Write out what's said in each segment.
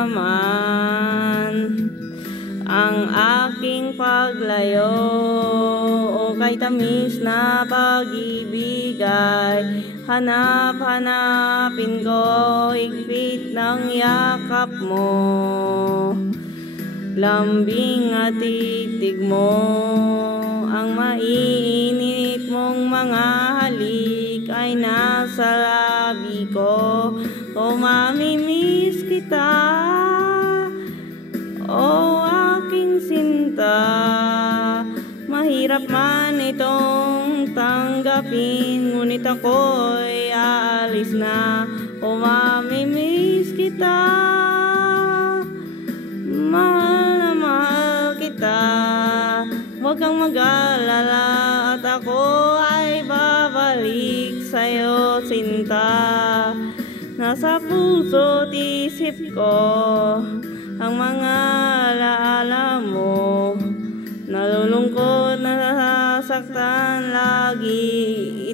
naman ang aking paglayo, o kay tamis na pag-ibig ay hanap-hanapin ko, higpit ng yakap mo. Lambing at titig mo, ang mainit mong mga halik ay nasa labi ko. O mamimiss kita, o aking sinta, mahirap man itong tanggapin, ngunit ako'y aalis na. O mamimiss kita, mahal na mahal kita, huwag kang mag-alala at ako ay babalik sa'yo, sinta. Nasa puso't isip ko ang mga alaala mo, nalulungkot, nasasaktan lagi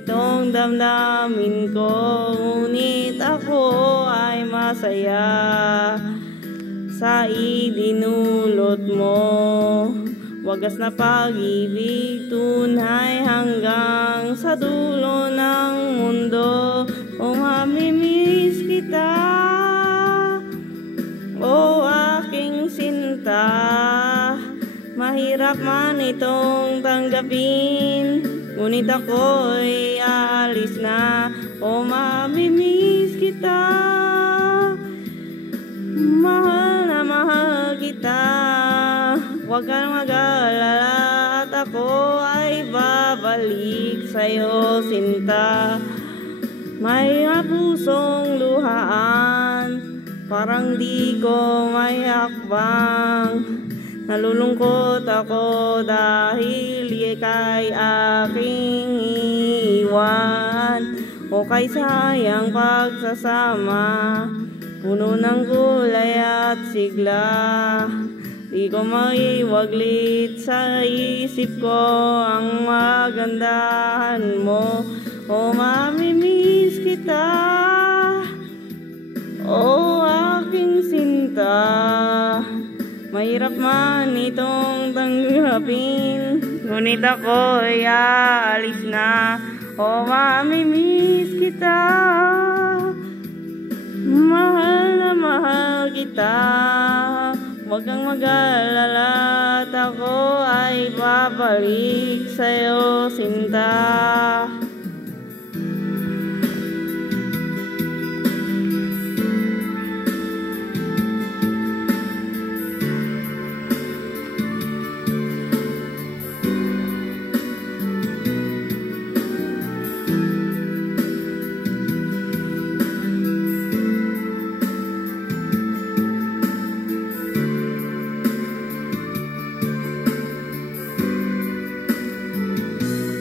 itong damdamin ko, ngunit ako ay masaya sa idinulot mo. Wagas na pag-ibig, tunay hanggang sa dulo ng mundo. O mamimiss kita, o aking sinta, mahirap man itong tanggapin, ngunit ako'y aalis na. O mamimiss kita, mahal na mahal kita, huwag kang mag-alala at ako ay babalik sa'yo, sinta. May pusong luhaan, parang di ko may hakbang, nalulungkot ako dahil ika'y aking iwan. O kay sayang pagsasama, puno ng kulay at sigla, di ko maiwaglit sa isip ko ang magandahan mo. O mamimiss kita, o aking sinta, mahirap man itong tanggapin, ngunit ako'y aalis na. O mamimiss kita, mahal na mahal kita, huwag kang mag-alala at ako ay babalik sa'yo, sinta.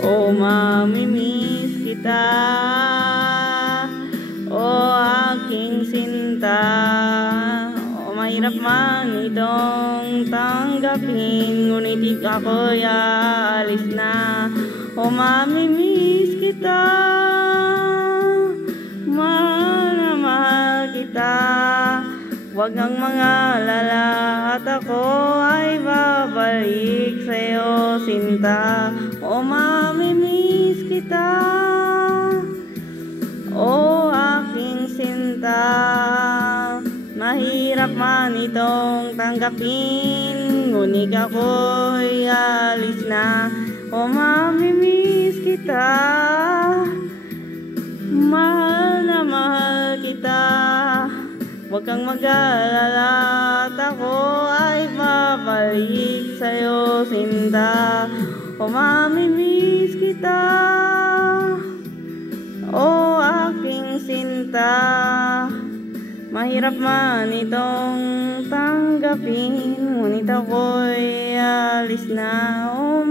O mamimiss kita, o aking sinta, o mahirap man itong tanggapin, ngunit ako'y aalis na. O mamimiss kita, mahal na mahal kita, huwag kang mag-alala at ako ay babalik sa'yo, sinta. O mamimiss kita, o aking sinta, mahirap man itong tanggapin, ngunit ako'y alis na. O mamimiss kita, mahal na mahal kita, huwag kang mag-alala at ako ay babalik sa'yo, sinta. O mamimiss kita, o aking sinta, mahirap man itong tanggapin, ngunit ako'y alis na. O